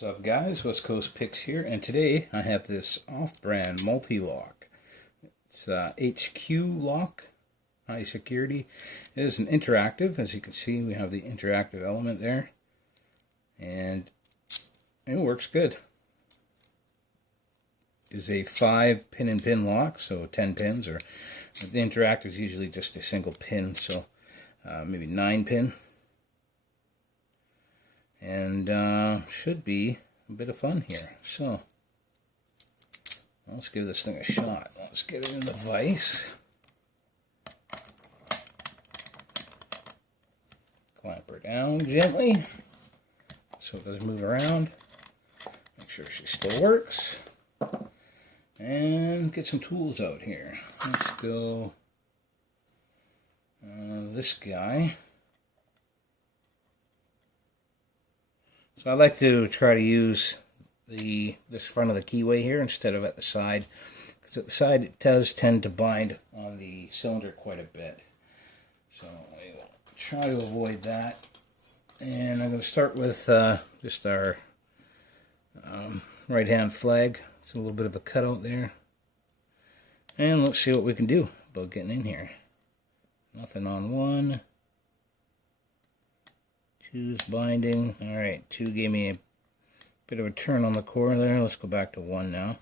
What's up guys, West Coast Picks here, and today I have this off-brand Mul-t-lock. It's HQ lock, high security. It is an interactive. As you can see, we have the interactive element there, and it works good. It's a 5 pin and pin lock, so 10 pins, or the interactive is usually just a single pin, so maybe 9 pin. And should be a bit of fun here. So let's give this thing a shot. Let's get it in the vise. Clamp her down gently so it doesn't move around. Make sure she still works. And get some tools out here. Let's go this guy. So I like to try to use this front of the keyway here instead of at the side, because at the side it does tend to bind on the cylinder quite a bit. So I will try to avoid that. And I'm going to start with just our right hand flag. It's a little bit of a cutout there. And let's see what we can do about getting in here. Nothing on 1. 2's binding. Alright, 2 gave me a bit of a turn on the core there. Let's go back to 1 now.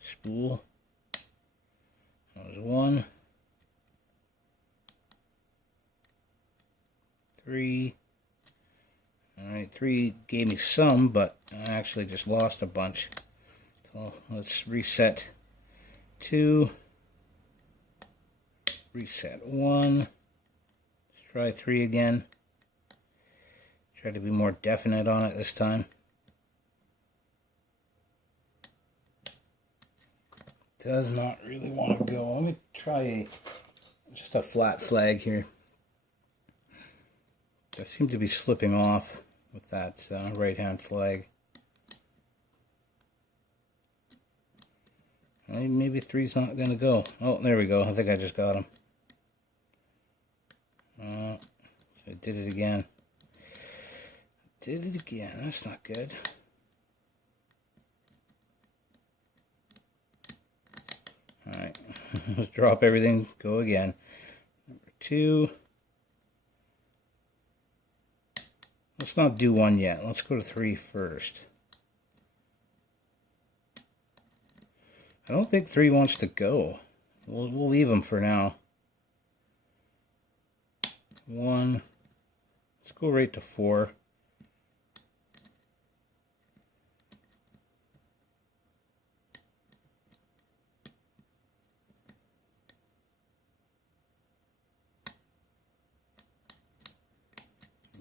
Spool. That was 1. 3. Alright, 3 gave me some, but I actually just lost a bunch. So let's reset 2. Reset 1. Try 3 again. Try to be more definite on it this time. Does not really want to go. Let me try just a flat flag here. I seem to be slipping off with that right hand flag. Maybe 3's not going to go. Oh, there we go. I think I just got him. I did it again. That's not good. Alright, let's drop everything, go again. Number 2. Let's not do 1 yet. Let's go to 3 first. I don't think 3 wants to go. We'll leave him for now. 1. Let's go right to 4.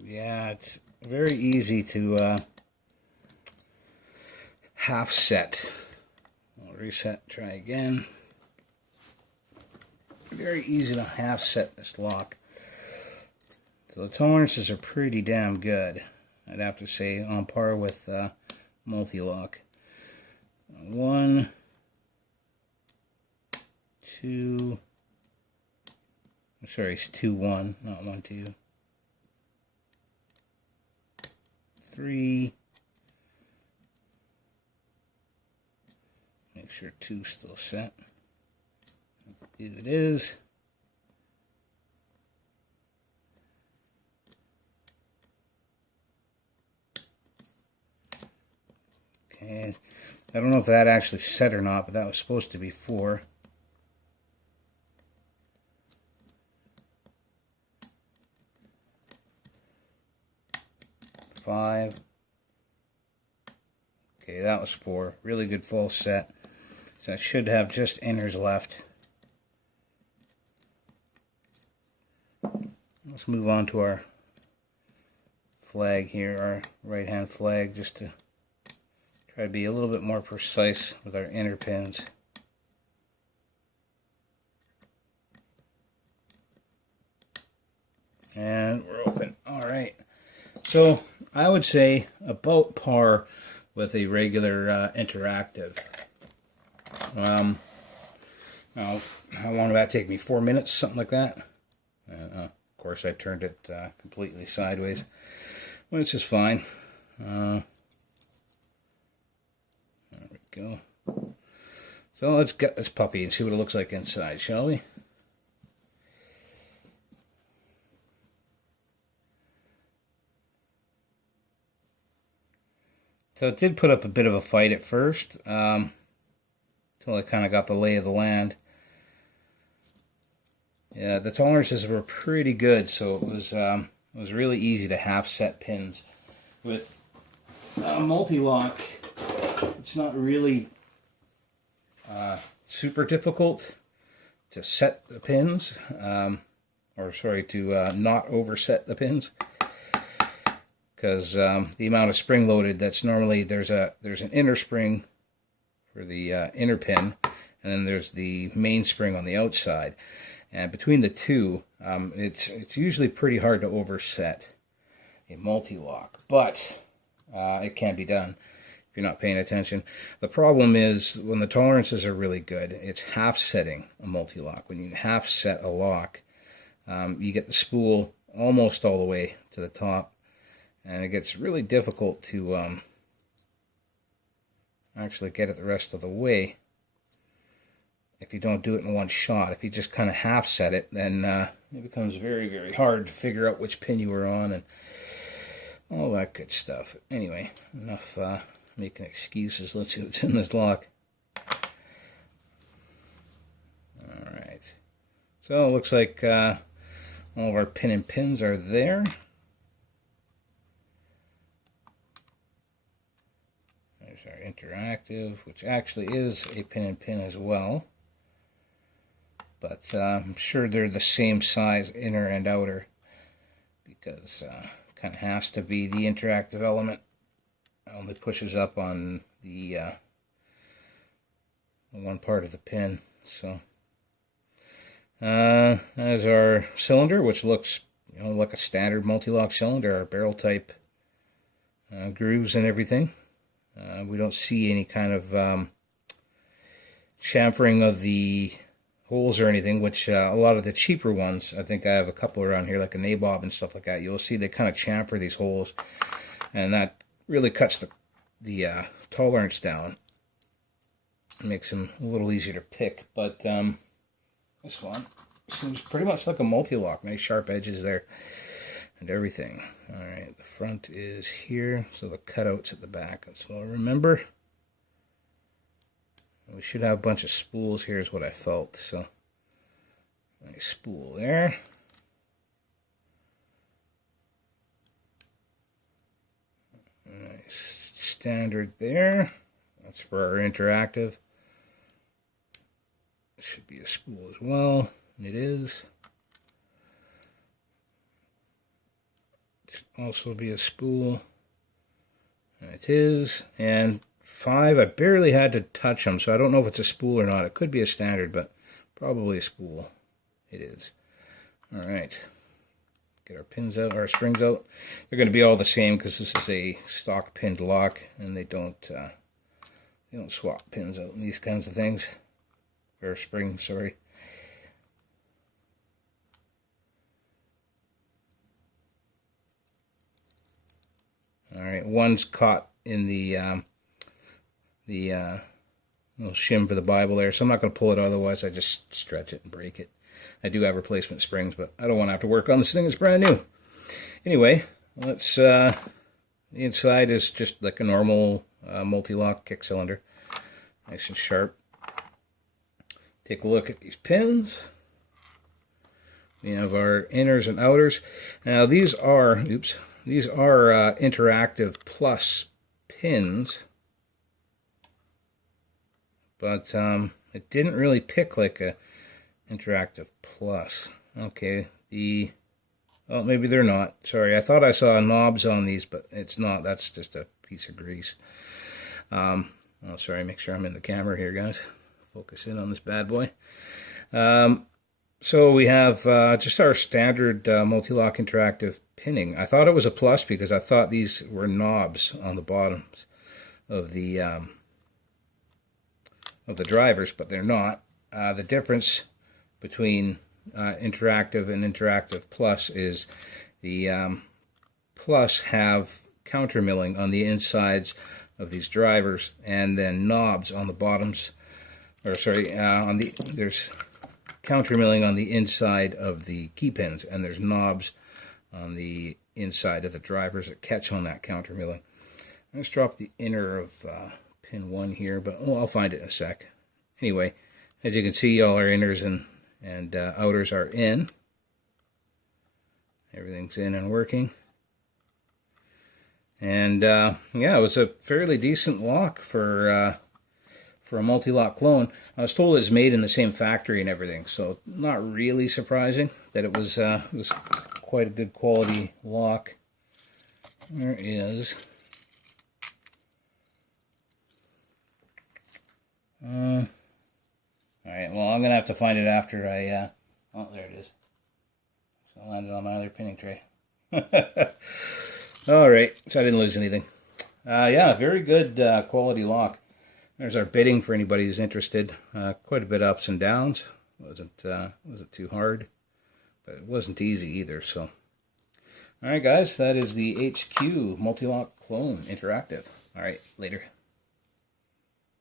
Yeah, it's very easy to half set. I'll reset, try again. Very easy to half set this lock. So the tolerances are pretty damn good, I'd have to say, on par with Mul-t-lock. 1, 2, I'm sorry, it's 2, 1, not 1, 2. 3. Make sure 2's still set. 2 it is. Okay, I don't know if that actually set or not, but that was supposed to be 4. Five. Okay, that was 4. Really good full set. So I should have just inners left. Let's move on to our flag here, our right hand flag, just to try to be a little bit more precise with our inner pins. And we're open. Alright. So I would say about par with a regular interactive. How long did that take me? 4 minutes, something like that. Of course, I turned it completely sideways. which is fine. There we go. So let's get this puppy and see what it looks like inside, shall we? So it did put up a bit of a fight at first, until I kind of got the lay of the land. Yeah, the tolerances were pretty good, so it was really easy to half set pins. With Mul-t-lock, it's not really super difficult to set the pins, or sorry, to not overset the pins, because the amount of spring loaded, that's normally, there's an inner spring for the inner pin, and then there's the main spring on the outside, and between the two, it's usually pretty hard to overset a Mul-t-lock, but it can be done if you're not paying attention. The problem is when the tolerances are really good, it's half setting a Mul-t-lock. When you half set a lock, you get the spool almost all the way to the top, and it gets really difficult to actually get it the rest of the way if you don't do it in one shot. If you just kind of half set it, then it becomes very, very hard to figure out which pin you were on and all that good stuff. Anyway, enough making excuses. Let's see what's in this lock. Alright. So it looks like all of our pin and pins are there. There's our interactive, which actually is a pin and pin as well. But I'm sure they're the same size, inner and outer, because kind of has to be. The interactive element only pushes up on the one part of the pin. So as our cylinder, which looks, you know, like a standard Mul-t-lock cylinder, our barrel type grooves and everything. We don't see any kind of chamfering of the holes or anything, which a lot of the cheaper ones, I think I have a couple around here, like a Nabob and stuff like that, you'll see they kind of chamfer these holes, and that really cuts the tolerance down. It makes them a little easier to pick, but this one seems pretty much like a Mul-t-lock. Nice sharp edges there and everything. Alright, the front is here, so the cutouts at the back. That's what I remember. We should have a bunch of spools here is what I felt. So, nice spool there. Nice standard there. That's for our interactive. Should be a spool as well. It is. Should also be a spool. And it is. And 5, I barely had to touch them, so I don't know if it's a spool or not. It could be a standard, but probably a spool. It is. Alright. Get our pins out, our springs out. They're going to be all the same because this is a stock pinned lock, and they don't swap pins out in these kinds of things. Or springs, sorry. Alright, one's caught in the little shim for the Bible there, so I'm not going to pull it, otherwise I just stretch it and break it. I do have replacement springs, but I don't want to have to work on this thing. It's brand new. Anyway, let's the inside is just like a normal Mul-t-lock kick cylinder, nice and sharp. Take a look at these pins. We have our inners and outers. Now these are interactive plus pins, but it didn't really pick like a interactive plus. Okay, oh, maybe they're not. Sorry, I thought I saw knobs on these, but it's not. That's just a piece of grease. Oh, sorry, make sure I'm in the camera here, guys. Focus in on this bad boy. So we have just our standard Mul-t-lock interactive pinning. I thought it was a plus because I thought these were knobs on the bottoms of the drivers, but they're not. The difference between interactive and interactive plus is the plus have counter milling on the insides of these drivers, and then knobs on the bottoms, or sorry, there's counter milling on the inside of the key pins, and there's knobs on the inside of the drivers that catch on that counter milling. Let's drop the inner of pin 1 here, but I'll find it in a sec. Anyway, as you can see, all our inners and outers are in. Everything's in and working. And yeah, it was a fairly decent lock for a Mul-t-lock clone. I was told it's made in the same factory and everything, so not really surprising that it was quite a good quality lock. There is. Alright, well, I'm going to have to find it after I, oh, there it is. So I landed on my other pinning tray. Alright, so I didn't lose anything. Yeah, very good quality lock. There's our bidding for anybody who's interested. Quite a bit ups and downs. Wasn't too hard, but it wasn't easy either, so. Alright guys, that is the HQ Mul-t-lock clone interactive. Alright, later.